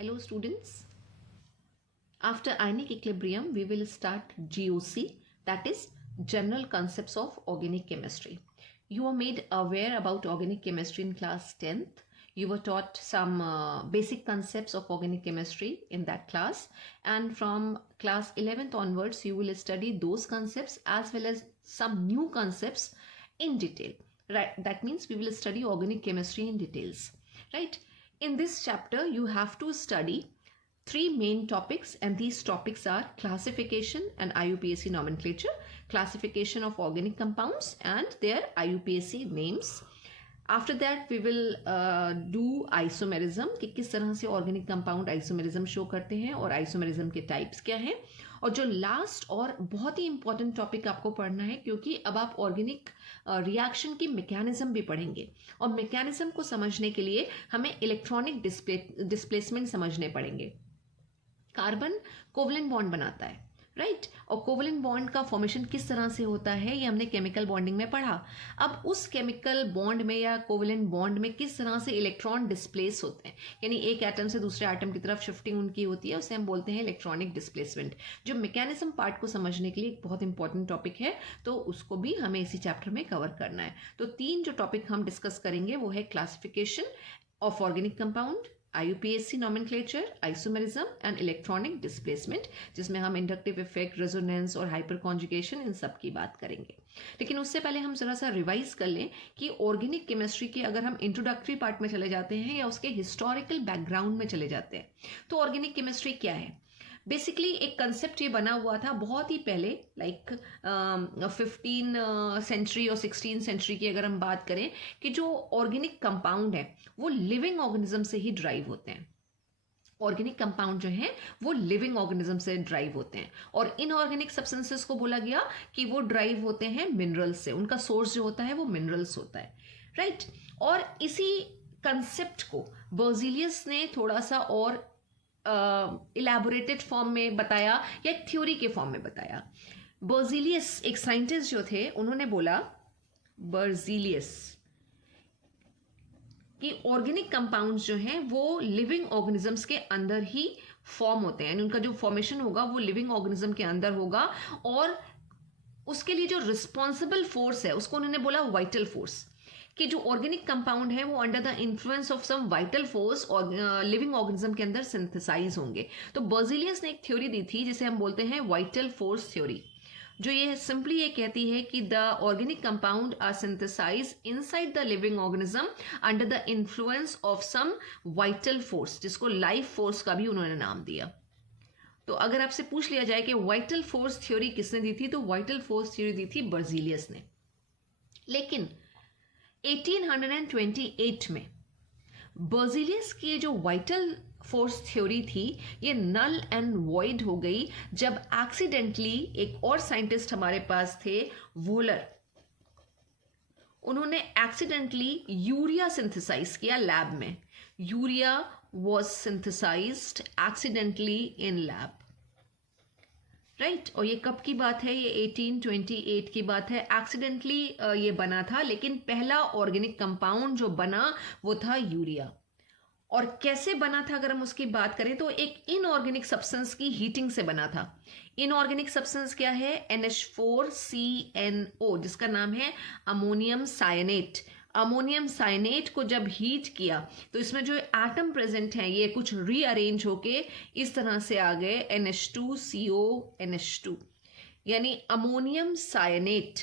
Hello students. After ionic equilibrium, we will start GOC, that is General Concepts of Organic Chemistry. You are made aware about organic chemistry in class 10th. You were taught some basic concepts of organic chemistry in that class, and from class 11th onwards you will study those concepts as well as some new concepts in detail. Right, that means we will study organic chemistry in details. Right. In this chapter, you have to study three main topics, and these topics are classification and IUPAC nomenclature, classification of organic compounds and their IUPAC names. After that, we will do isomerism कि किस तरह से organic compound isomerism show करते हैं और isomerism के types क्या हैं. और जो लास्ट और बहुत ही इंपॉर्टेंट टॉपिक आपको पढ़ना है, क्योंकि अब आप ऑर्गेनिक रिएक्शन की मैकेनिज्म भी पढ़ेंगे, और मैकेनिज्म को समझने के लिए हमें इलेक्ट्रॉनिक डिस्प्लेसमेंट समझने पड़ेंगे. कार्बन कोवलेंट बॉन्ड बनाता है, राइट, और कोवलेंट बॉन्ड का फॉर्मेशन किस तरह से होता है ये हमने केमिकल बॉन्डिंग में पढ़ा. अब उस केमिकल बॉन्ड में या कोवलेंट बॉन्ड में किस तरह से इलेक्ट्रॉन डिस्प्लेस होते हैं, यानी एक एटम से दूसरे एटम की तरफ शिफ्टिंग उनकी होती है, उसे हम बोलते हैं इलेक्ट्रॉनिक डिस्प्लेसमेंट, जो मैकेनिज्म पार्ट को समझने के लिए एक बहुत इंपॉर्टेंट टॉपिक है. तो उसको भी हमें इसी चैप्टर में कवर करना है. तो तीन जो टॉपिक हम डिस्कस करेंगे वो है classification of organic compound, IUPAC nomenclature, isomerism and electronic displacement, जिसमें हम इंडक्टिव इफेक्ट, रेजोनेंस और हाइपर कॉन्जुगेशन इन सब की बात करेंगे. लेकिन उससे पहले हम जरा सा रिवाइज कर लें कि ऑर्गेनिक केमिस्ट्री के अगर हम इंट्रोडक्टरी पार्ट में चले जाते हैं या उसके हिस्टोरिकल बैकग्राउंड में चले जाते हैं, तो ऑर्गेनिक केमिस्ट्री क्या है. बेसिकली एक कंसेप्ट ये बना हुआ था बहुत ही पहले, लाइक 15 सेंचुरी और 16 सेंचुरी की अगर हम बात करें, कि जो ऑर्गेनिक कंपाउंड है वो लिविंग ऑर्गेनिज्म से ही ड्राइव होते हैं. ऑर्गेनिक कंपाउंड जो है वो लिविंग ऑर्गेनिज्म से ड्राइव होते हैं, और इनऑर्गेनिक सब्सटेंसेस को बोला गया कि वो ड्राइव होते हैं मिनरल्स से, उनका सोर्स जो होता है वो मिनरल्स होता है, राइट. और इसी कंसेप्ट को बर्जीलियस ने थोड़ा सा और इलैबोरेटेड फॉर्म में बताया या एक थ्योरी के फॉर्म में बताया. बर्जीलियस एक साइंटिस्ट जो थे, उन्होंने बोला बर्जीलियस कि ऑर्गेनिक कंपाउंड्स जो हैं वो लिविंग ऑर्गेनिजम्स के अंदर ही फॉर्म होते हैं, यानी उनका जो फॉर्मेशन होगा वो लिविंग ऑर्गेनिज्म के अंदर होगा, और उसके लिए जो रिस्पॉन्सिबल फोर्स है उसको उन्होंने बोला वाइटल फोर्स, कि जो ऑर्गेनिक कंपाउंड है वो under the influence of some vital force और लिविंग ऑर्गेनिज्म के अंदर सिंथेसाइज होंगे. तो बर्जीलियस ने एक थ्योरी दी थी जिसे हम बोलते हैं वाइटल फोर्स थ्योरी, जो ये सिंपली ये कहती है कि the organic compound are synthesise inside the living organism under the influence of some vital force, जिसको लाइफ फोर्स का भी उन्होंने नाम दिया. तो अगर आपसे पूछ लिया जाए कि वाइटल फोर्स थ्योरी किसने दी थी, तो वाइटल फोर्स थ्योरी दी थी बर्जीलियस ने. लेकिन 1828 में बर्जीलियस की जो वाइटल फोर्स थ्योरी थी ये नल एंड वॉइड हो गई जब एक्सीडेंटली एक और साइंटिस्ट हमारे पास थे, वोलर. उन्होंने एक्सीडेंटली यूरिया सिंथेसाइज किया लैब में. Urea was synthesised accidentally in lab, right. और ये कब की बात है, ये 1828 की बात है. एक्सीडेंटली ये बना था, लेकिन पहला ऑर्गेनिक कंपाउंड जो बना वो था यूरिया. और कैसे बना था अगर हम उसकी बात करें, तो एक इनऑर्गेनिक सब्सटेंस की हीटिंग से बना था. इनऑर्गेनिक सब्सटेंस क्या है, NH4CNO, जिसका नाम है अमोनियम साइनेट. अमोनियम साइनेट को जब हीट किया तो इसमें जो एटम प्रेजेंट हैं ये कुछ रीअरेंज होके इस तरह से आ गए NH2CO NH2, यानी अमोनियम साइनेट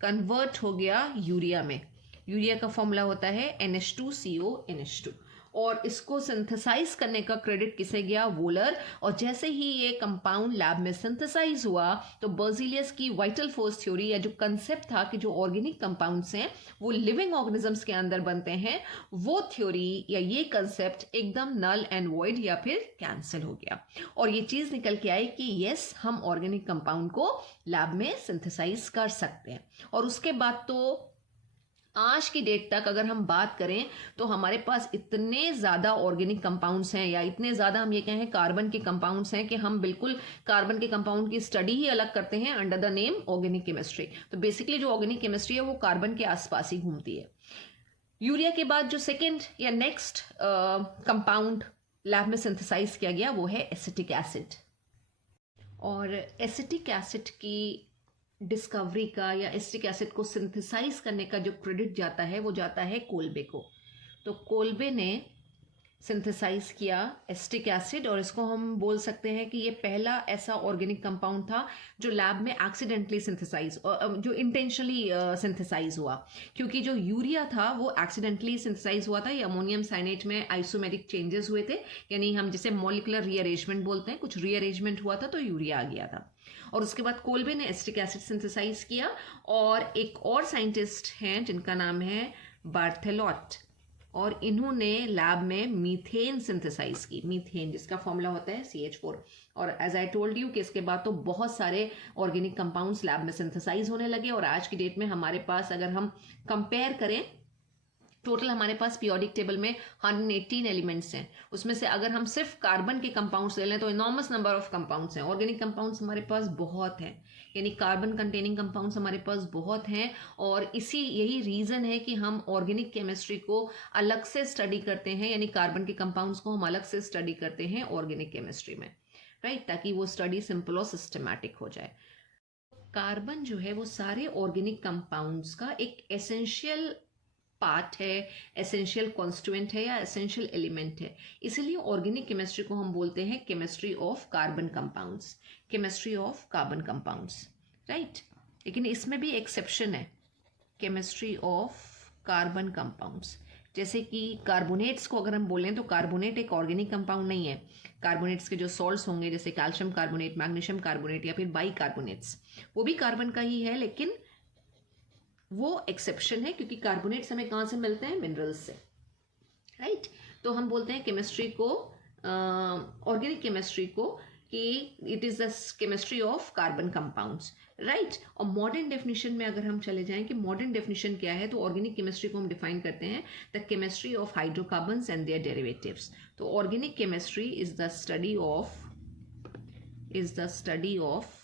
कन्वर्ट हो गया यूरिया में. यूरिया का फॉर्मूला होता है NH2CO NH2, और इसको सिंथेसाइज करने का क्रेडिट किसे गया, वोलर. और जैसे ही ये कंपाउंड लैब में सिंथेसाइज हुआ तो बर्जीलियस की वाइटल फोर्स थ्योरी या जो कंसेप्ट था कि जो ऑर्गेनिक कंपाउंड्स हैं वो लिविंग ऑर्गेनिजम्स के अंदर बनते हैं, वो थ्योरी या ये कंसेप्ट एकदम नल एंड वॉइड या फिर कैंसिल हो गया, और ये चीज निकल के आई कि यस, हम ऑर्गेनिक कंपाउंड को लैब में सिंथेसाइज कर सकते हैं. और उसके बाद तो आज की डेट तक अगर हम बात करें तो हमारे पास इतने ज़्यादा ऑर्गेनिक कंपाउंड्स हैं, या इतने ज़्यादा हम ये कहें कार्बन के कंपाउंड्स हैं, कि हम बिल्कुल कार्बन के कंपाउंड की स्टडी ही अलग करते हैं under the name organic chemistry. तो बेसिकली जो ऑर्गेनिक केमिस्ट्री है वो कार्बन के आसपास ही घूमती है. यूरिया के बाद जो सेकेंड या नेक्स्ट कंपाउंड लैब में सिंथेसाइज किया गया वो है एसिटिक एसिड। और एसिटिक एसिड की डिस्कवरी का या एसिटिक एसिड को सिंथेसाइज करने का जो क्रेडिट जाता है वो जाता है कोल्बे को। तो कोल्बे ने सिंथेसाइज किया एसिटिक एसिड, और इसको हम बोल सकते हैं कि ये पहला ऐसा ऑर्गेनिक कंपाउंड था जो लैब में एक्सीडेंटली सिंथेसाइज, जो इंटेंशनली सिंथेसाइज हुआ। क्योंकि जो यूरिया था वो एक्सीडेंटली सिंथेसाइज हुआ था, ये अमोनियम साइनेट में आइसोमेरिक चेंजेस हुए थे, यानी हम जिसे मॉलिकुलर रीअरेंजमेंट बोलते हैं, कुछ रीअरेंजमेंट हुआ था तो यूरिया आ गया था। और उसके बाद कोल्बे ने एसिटिक एसिड सिंथेसाइज किया, और एक और साइंटिस्ट हैं जिनका नाम है बार्थेलॉट, और इन्होंने लैब में मीथेन सिंथेसाइज की। मीथेन जिसका फॉर्मूला होता है CH4। और एज आई टोल्ड यू कि इसके बाद तो बहुत सारे ऑर्गेनिक कंपाउंड्स लैब में सिंथेसाइज होने लगे, और आज की डेट में हमारे पास अगर हम कंपेयर करें, टोटल हमारे पास पीरियोडिक टेबल में 118 एलिमेंट्स हैं। उसमें से अगर हम सिर्फ कार्बन के कंपाउंड्स ले लें तो इनॉर्मस नंबर ऑफ कंपाउंड्स हैं। ऑर्गेनिक कंपाउंड्स हमारे पास बहुत हैं, यानी कार्बन कंटेनिंग कंपाउंड्स हमारे पास बहुत हैं। और यही रीज़न है कि हम ऑर्गेनिक केमिस्ट्री को अलग से स्टडी करते हैं, यानी कार्बन के कंपाउंड्स को हम अलग से स्टडी करते हैं ऑर्गेनिक केमिस्ट्री में, राइट, ताकि वो स्टडी सिंपल और सिस्टमैटिक हो जाए। कार्बन जो है वो सारे ऑर्गेनिक कंपाउंड्स का एक एसेंशियल पार्ट है, एसेंशियल कॉन्स्टिट्यूएंट है या एसेंशियल एलिमेंट है। इसीलिए ऑर्गेनिक केमिस्ट्री को हम बोलते हैं chemistry of carbon compounds, chemistry of carbon compounds, right. लेकिन इसमें भी एक्सेप्शन है, केमिस्ट्री ऑफ कार्बन कंपाउंड्स। जैसे कि कार्बोनेट्स को अगर हम बोलें तो कार्बोनेट एक ऑर्गेनिक कंपाउंड नहीं है। कार्बोनेट्स के जो सॉल्ट्स होंगे जैसे कैल्शियम कार्बोनेट, मैग्नीशियम कार्बोनेट या फिर बाई कार्बोनेट्स, वो भी कार्बन का ही है, लेकिन वो एक्सेप्शन है क्योंकि कार्बोनेट्स हमें कहाँ से मिलते हैं? मिनरल्स से, राइट। तो हम बोलते हैं केमिस्ट्री को, ऑर्गेनिक केमिस्ट्री को, कि it is the chemistry of carbon compounds, right. और मॉडर्न डेफिनेशन में अगर हम चले जाएं कि मॉडर्न डेफिनेशन क्या है, तो ऑर्गेनिक केमिस्ट्री को हम डिफाइन करते हैं the chemistry of hydrocarbons and their derivatives. तो organic chemistry is the study of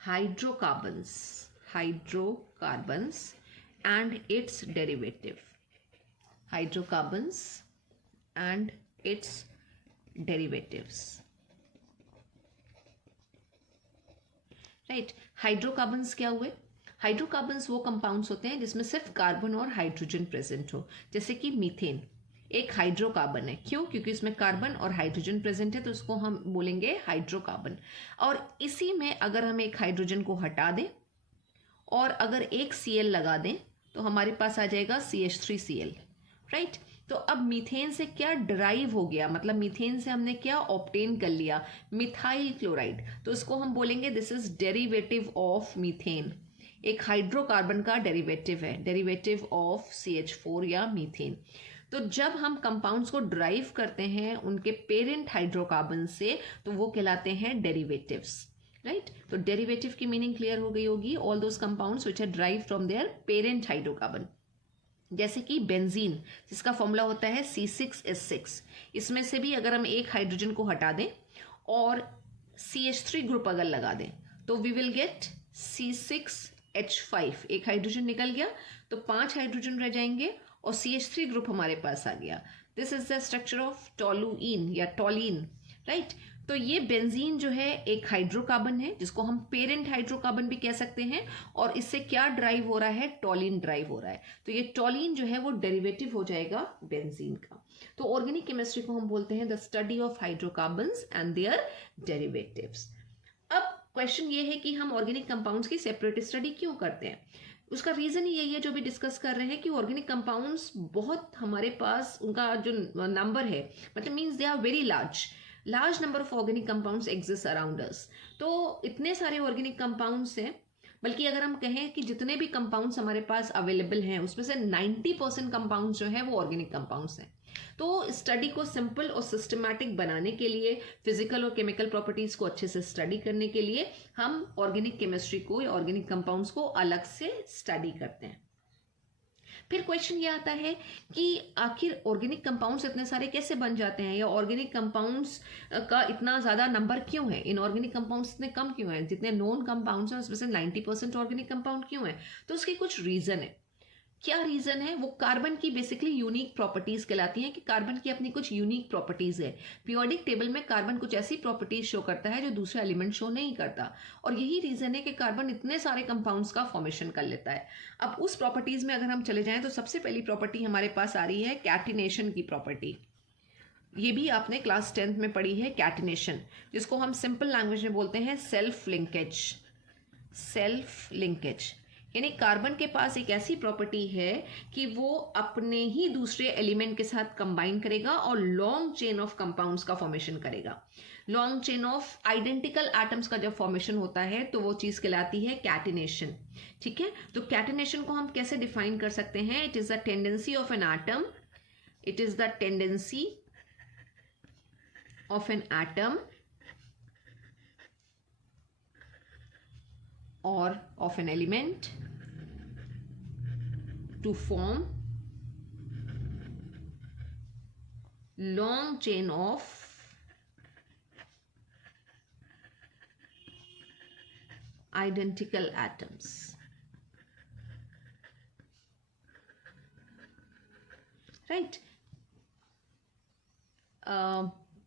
hydrocarbons and its derivative, hydrocarbons and its derivatives, right. Hydrocarbons क्या हुए? हाइड्रोकार्बन्स वो कंपाउंड्स होते हैं जिसमें सिर्फ कार्बन और हाइड्रोजन प्रेजेंट हो, जैसे कि मीथेन एक हाइड्रोकार्बन है। क्यों? क्योंकि इसमें कार्बन और हाइड्रोजन प्रेजेंट है, तो इसको हम बोलेंगे हाइड्रोकार्बन। और इसी में अगर हम एक हाइड्रोजन को हटा दें और अगर एक Cl लगा दें तो हमारे पास आ जाएगा CH3Cl, राइट। तो अब मीथेन से क्या डिराइव हो गया, मतलब मीथेन से हमने क्या ऑब्टेन कर लिया? Methyl chloride. तो इसको हम बोलेंगे this is derivative of methane, एक हाइड्रोकार्बन का डेरिवेटिव है, डेरिवेटिव ऑफ CH4 या मीथेन। तो जब हम कंपाउंड्स को ड्राइव करते हैं उनके पेरेंट हाइड्रोकार्बन से, तो वो कहलाते हैं डेरिवेटिव्स, राइट। तो डेरिवेटिव की मीनिंग क्लियर हो गई होगी, all those compounds which are drive from their parent hydrocarbon. जैसे कि बेंजीन जिसका फॉर्मूला होता है C6H6, इसमें से भी अगर हम एक हाइड्रोजन को हटा दें और CH3 ग्रुप अगर लगा दें तो वी विल गेट C6H5, एक हाइड्रोजन निकल गया तो 5 हाइड्रोजन रह जाएंगे और CH3 ग्रुप हमारे पास आ गया। This is the structure of toluene या टोलिन, राइट। तो ये बेंजीन जो है एक हाइड्रोकार्बन है जिसको हम पेरेंट हाइड्रोकार्बन भी कह सकते हैं, और इससे क्या ड्राइव हो रहा है? टोलिन ड्राइव हो रहा है। तो ये टोलिन जो है वो डेरिवेटिव हो जाएगा बेंजीन का। तो ऑर्गेनिक केमिस्ट्री को हम बोलते हैं the study of hydrocarbons and their derivatives. अब क्वेश्चन ये है कि हम ऑर्गेनिक कंपाउंड्स की सेपरेट स्टडी क्यों करते हैं? उसका रीजन ही यही है जो भी डिस्कस कर रहे हैं कि ऑर्गेनिक कंपाउंड्स बहुत हमारे पास, उनका जो नंबर है, मतलब means they are very large number of organic compounds exist around us. तो इतने सारे ऑर्गेनिक कंपाउंड्स हैं, बल्कि अगर हम कहें कि जितने भी कंपाउंड्स हमारे पास अवेलेबल हैं उसमें से 90% कंपाउंड्स जो है वो ऑर्गेनिक कंपाउंड्स हैं। तो स्टडी को सिंपल और सिस्टमैटिक बनाने के लिए, फिजिकल और केमिकल प्रॉपर्टीज को अच्छे से स्टडी करने के लिए हम ऑर्गेनिक केमिस्ट्री को या ऑर्गेनिक कंपाउंड्स को अलग से स्टडी करते हैं। फिर क्वेश्चन ये आता है कि आखिर ऑर्गेनिक कंपाउंड्स इतने सारे कैसे बन जाते हैं, या ऑर्गेनिक कंपाउंड्स का इतना ज़्यादा नंबर क्यों है, इनऑर्गेनिक कंपाउंड्स इतने कम क्यों हैं, जितने नॉन कंपाउंड्स हैं उसमें से 90% ऑर्गेनिक कंपाउंड क्यों है? तो उसकी कुछ रीज़न है, क्या रीजन है? वो कार्बन की बेसिकली यूनिक प्रॉपर्टीज कहलाती हैं कि कार्बन की अपनी कुछ यूनिक प्रॉपर्टीज है। पीरियोडिक टेबल में कार्बन कुछ ऐसी प्रॉपर्टीज शो करता है जो दूसरा एलिमेंट शो नहीं करता, और यही रीजन है कि कार्बन इतने सारे कंपाउंड्स का फॉर्मेशन कर लेता है। अब उस प्रॉपर्टीज में अगर हम चले जाएं तो सबसे पहली प्रॉपर्टी हमारे पास आ रही है कैटिनेशन की प्रॉपर्टी। ये भी आपने क्लास 10th में पढ़ी है, कैटिनेशन, जिसको हम सिंपल लैंग्वेज में बोलते हैं सेल्फ लिंकेज। सेल्फ लिंकेज यानी कार्बन के पास एक ऐसी प्रॉपर्टी है कि वो अपने ही दूसरे एलिमेंट के साथ कंबाइन करेगा और लॉन्ग चेन ऑफ कंपाउंड्स का फॉर्मेशन करेगा। Long chain of identical atoms का जब फॉर्मेशन होता है तो वो चीज कहलाती है कैटिनेशन। ठीक है, तो कैटिनेशन को हम कैसे डिफाइन कर सकते हैं? It is the tendency of an atom, it is the tendency of an atom or of an element to form long chain of identical atoms. Right?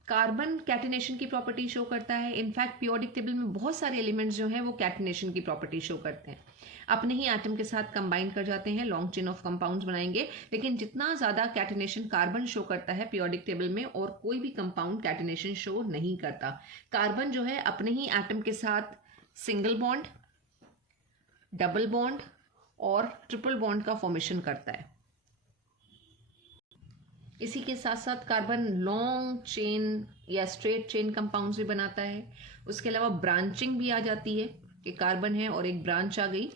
Carbon catenation की प्रॉपर्टी शो करता है। In fact periodic table में बहुत सारे elements जो हैं वो catenation की प्रॉपर्टी शो करते हैं, अपने ही एटम के साथ कंबाइन कर जाते हैं, लॉन्ग चेन ऑफ कंपाउंड्स बनाएंगे। लेकिन जितना ज्यादा कैटिनेशन कार्बन शो करता है पीरियोडिक टेबल में, और कोई भी कंपाउंड कैटिनेशन शो नहीं करता। कार्बन जो है अपने ही एटम के साथ सिंगल बॉन्ड, डबल बॉन्ड और ट्रिपल बॉन्ड का फॉर्मेशन करता है। इसी के साथ साथ कार्बन लॉन्ग चेन या स्ट्रेट चेन कंपाउंड्स भी बनाता है। उसके अलावा ब्रांचिंग भी आ जाती है कि कार्बन है और एक ब्रांच आ गई,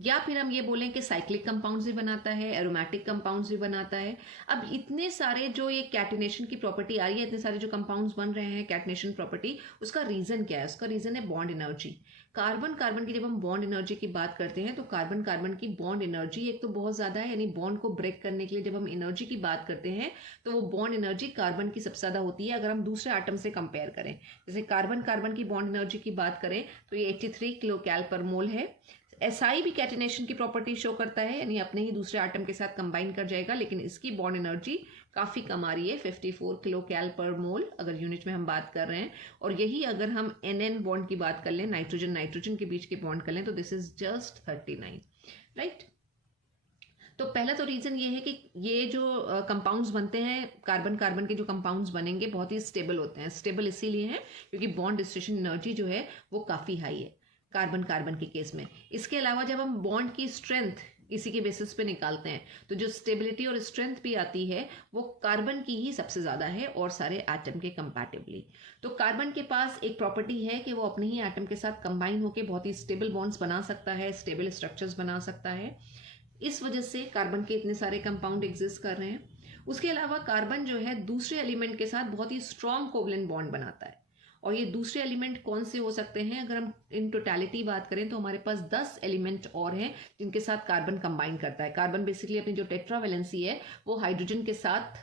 या फिर हम ये बोलें कि साइक्लिक कंपाउंड्स भी बनाता है, एरोमेटिक कंपाउंड्स भी बनाता है। अब इतने सारे जो ये कैटिनेशन की प्रॉपर्टी आ रही है, इतने सारे जो कंपाउंड्स बन रहे हैं कैटिनेशन प्रॉपर्टी, उसका रीजन क्या है? उसका रीजन है बॉन्ड एनर्जी। कार्बन कार्बन की जब हम बॉन्ड एनर्जी की बात करते हैं तो कार्बन कार्बन की बॉन्ड एनर्जी एक तो बहुत ज्यादा है, यानी बॉन्ड को ब्रेक करने के लिए जब हम एनर्जी की बात करते हैं तो वो बॉन्ड एनर्जी कार्बन की सबसे ज्यादा होती है अगर हम दूसरे एटम से कंपेयर करें। जैसे कार्बन कार्बन की बॉन्ड एनर्जी की बात करें तो ये 83 किलो कैल पर मोल है। SI भी कैटिनेशन की प्रॉपर्टी शो करता है, यानी अपने ही दूसरे एटम के साथ कंबाइन कर जाएगा, लेकिन इसकी बॉन्ड एनर्जी काफी कम आ रही है, 54 किलो कैल पर मोल अगर यूनिट में हम बात कर रहे हैं। और यही अगर हम NN बॉन्ड की बात कर लें, नाइट्रोजन नाइट्रोजन के बीच के बॉन्ड कर लें, तो दिस इज जस्ट 39। राइट, तो पहला तो रीजन ये है कि ये जो कंपाउंड्स बनते हैं, कार्बन कार्बन के जो कंपाउंड्स बनेंगे बहुत ही स्टेबल होते हैं। स्टेबल इसीलिए है क्योंकि बॉन्ड डिस्ट्रीब्यूशन एनर्जी जो है वो काफी हाई है कार्बन कार्बन के केस में। इसके अलावा जब हम बॉन्ड की स्ट्रेंथ इसी के बेसिस पे निकालते हैं तो जो स्टेबिलिटी और स्ट्रेंथ भी आती है वो कार्बन की ही सबसे ज्यादा है और सारे एटम के कंपैटिबली। तो कार्बन के पास एक प्रॉपर्टी है कि वो अपने ही एटम के साथ कंबाइन होकर बहुत ही स्टेबल बॉन्ड्स बना सकता है, स्टेबल स्ट्रक्चर्स बना सकता है। इस वजह से कार्बन के इतने सारे कंपाउंड एग्जिस्ट कर रहे हैं। उसके अलावा कार्बन जो है दूसरे एलिमेंट के साथ बहुत ही स्ट्रॉन्ग कोवलेंट बॉन्ड बनाता है, और ये दूसरे एलिमेंट कौन से हो सकते हैं? अगर हम इन टोटलिटी बात करें तो हमारे पास 10 एलिमेंट और हैं जिनके साथ कार्बन कंबाइन करता है। कार्बन बेसिकली अपनी जो टेट्रावैलेंसी है वो हाइड्रोजन के साथ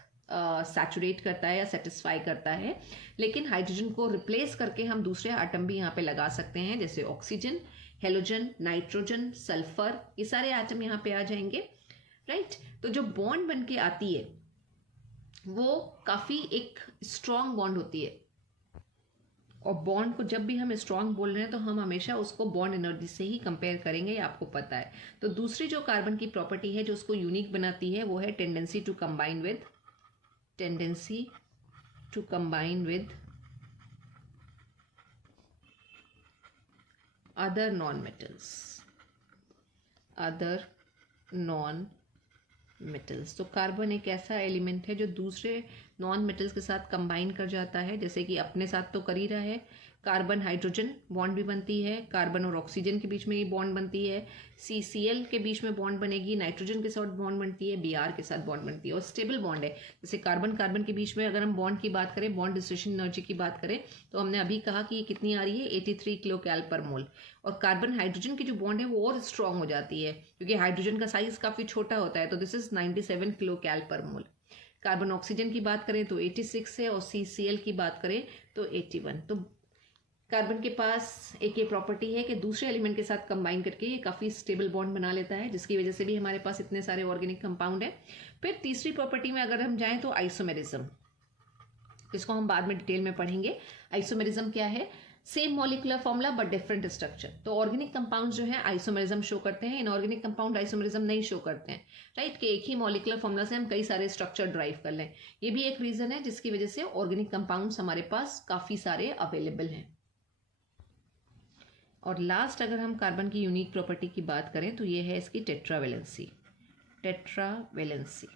सैचुरेट करता है या सेटिस्फाई करता है, लेकिन हाइड्रोजन को रिप्लेस करके हम दूसरे एटम भी यहाँ पे लगा सकते हैं, जैसे ऑक्सीजन, हेलोजन, नाइट्रोजन, सल्फर, ये सारे एटम यहाँ पे आ जाएंगे। राइट, तो जो बॉन्ड बन के आती है वो काफी एक स्ट्रॉन्ग बॉन्ड होती है, और बॉन्ड को जब भी हम स्ट्रॉन्ग बोल रहे हैं तो हम हमेशा उसको बॉन्ड एनर्जी से ही कंपेयर करेंगे, ये आपको पता है। तो दूसरी जो कार्बन की प्रॉपर्टी है जो उसको यूनिक बनाती है वो है tendency to combine with other non metals. तो कार्बन एक ऐसा एलिमेंट है जो दूसरे नॉन मेटल्स के साथ कंबाइन कर जाता है, जैसे कि अपने साथ तो कर ही रहा है। कार्बन हाइड्रोजन बॉन्ड भी बनती है, कार्बन और ऑक्सीजन के बीच में ये बॉन्ड बनती है, CCl के बीच में बॉन्ड बनेगी, नाइट्रोजन के साथ बॉन्ड बनती है, Br के साथ बॉन्ड बनती है, और स्टेबल बॉन्ड है। जैसे कार्बन कार्बन के बीच में अगर हम बॉन्ड की बात करें, बॉन्ड डिस्ट्रीब्यूशन एनर्जी की बात करें, तो हमने अभी कहा कि ये कितनी आ रही है, 83 किलो कैल पर मोल। और कार्बन हाइड्रोजन की जो बॉन्ड है वो और स्ट्रॉन्ग हो जाती है क्योंकि हाइड्रोजन का साइज काफी छोटा होता है, तो दिस इज 97 किलो कैल पर मोल। कार्बन ऑक्सीजन की बात करें तो 86 है, और CCl की बात करें तो 81। तो कार्बन के पास एक ये प्रॉपर्टी है कि दूसरे एलिमेंट के साथ कंबाइन करके ये काफ़ी स्टेबल बॉन्ड बना लेता है, जिसकी वजह से भी हमारे पास इतने सारे ऑर्गेनिक कंपाउंड है। फिर तीसरी प्रॉपर्टी में अगर हम जाएं तो आइसोमेरिज्म, इसको हम बाद में डिटेल में पढ़ेंगे। आइसोमेरिज्म क्या है? Same molecular formula but different structure. तो ऑर्गेनिक कंपाउंड जो है आइसोमेरिज्म शो करते हैं, इनऑर्गेनिक कंपाउंड आइसोमेरिज्म नहीं शो करते हैं, राइट? कि एक ही मॉलिकुलर फॉर्मूला से हम कई सारे स्ट्रक्चर ड्राइव कर लें। ये भी एक रीजन है जिसकी वजह से ऑर्गेनिक कंपाउंड्स हमारे पास काफी सारे अवेलेबल हैं। और लास्ट अगर हम कार्बन की यूनिक प्रॉपर्टी की बात करें तो ये है इसकी टेट्रावेलेंसी। Tetravalency,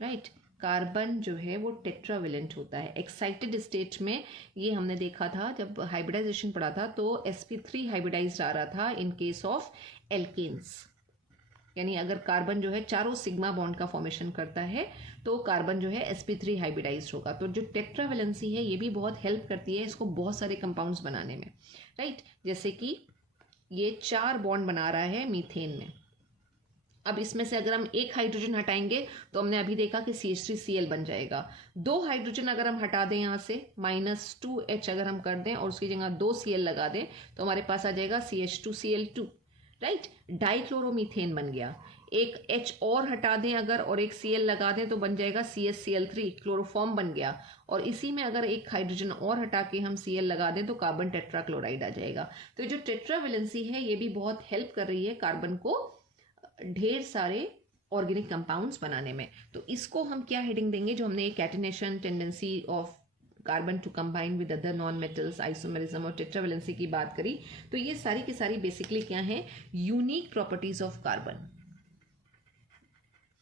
right? कार्बन जो है वो टेट्रावेलेंट होता है। एक्साइटेड स्टेट में ये हमने देखा था जब हाइब्रिडाइजेशन पढ़ा था, तो sp3 हाइब्रिडाइज्ड आ रहा था इन केस ऑफ एल्केन्स। यानी अगर कार्बन जो है चारों सिग्मा बॉन्ड का फॉर्मेशन करता है तो कार्बन जो है sp3 हाइब्रिडाइज्ड होगा। तो जो टेट्रावेलेंसी है ये भी बहुत हेल्प करती है इसको बहुत सारे कंपाउंड्स बनाने में, राइट? जैसे कि ये 4 बॉन्ड बना रहा है मीथेन में। अब इसमें से अगर हम एक हाइड्रोजन हटाएंगे तो हमने अभी देखा कि CH3Cl बन जाएगा। 2 हाइड्रोजन अगर हम हटा दें यहाँ से, -2H अगर हम कर दें और उसकी जगह 2 Cl लगा दें तो हमारे पास आ जाएगा CH2Cl2, राइट? डाइक्लोरोमीथेन बन गया। एक H और हटा दें अगर और एक Cl लगा दें तो बन जाएगा CH_Cl3, क्लोरोफॉर्म बन गया। और इसी में अगर एक हाइड्रोजन और हटा के हम Cl लगा दें तो कार्बन टेट्राक्लोराइड आ जाएगा। तो जो टेट्रावेलेंसी है ये भी बहुत हेल्प कर रही है कार्बन को ढेर सारे ऑर्गेनिक कंपाउंड्स बनाने में। तो इसको हम क्या हेडिंग देंगे? जो हमने catenation, tendency of carbon to combine with other non metals, isomerism और टेट्रावेलेंसी की बात करी, तो ये सारी की सारी बेसिकली क्या है? Unique properties of carbon.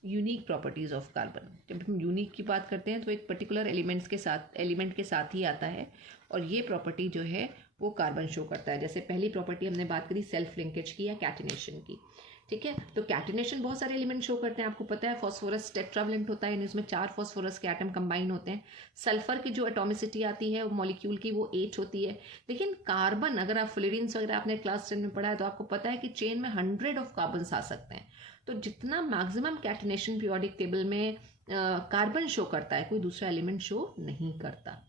Unique properties of carbon. जब हम यूनिक की बात करते हैं तो एक पर्टिकुलर एलिमेंट के साथ ही आता है और ये प्रॉपर्टी जो है वो कार्बन शो करता है। जैसे पहली प्रॉपर्टी हमने बात करी सेल्फ लिंकेज की या कैटिनेशन की, ठीक है? तो कैटिनेशन बहुत सारे एलिमेंट शो करते हैं, आपको पता है। फॉस्फोरस टेट्रावेलेंट होता है, इसमें 4 फॉस्फोरस के एटम कंबाइन होते हैं। सल्फर की जो एटॉमिसिटी आती है मॉलिक्यूल की वो 8 होती है। लेकिन कार्बन, अगर आप फ्लोरीन्स वगैरह आपने क्लास 10 में पढ़ा है तो आपको पता है कि चेन में 100 ऑफ कार्बन आ सकते हैं। तो जितना मैक्सिमम कैटिनेशन पीरियोडिक टेबल में कार्बन शो करता है कोई दूसरा एलिमेंट शो नहीं करता।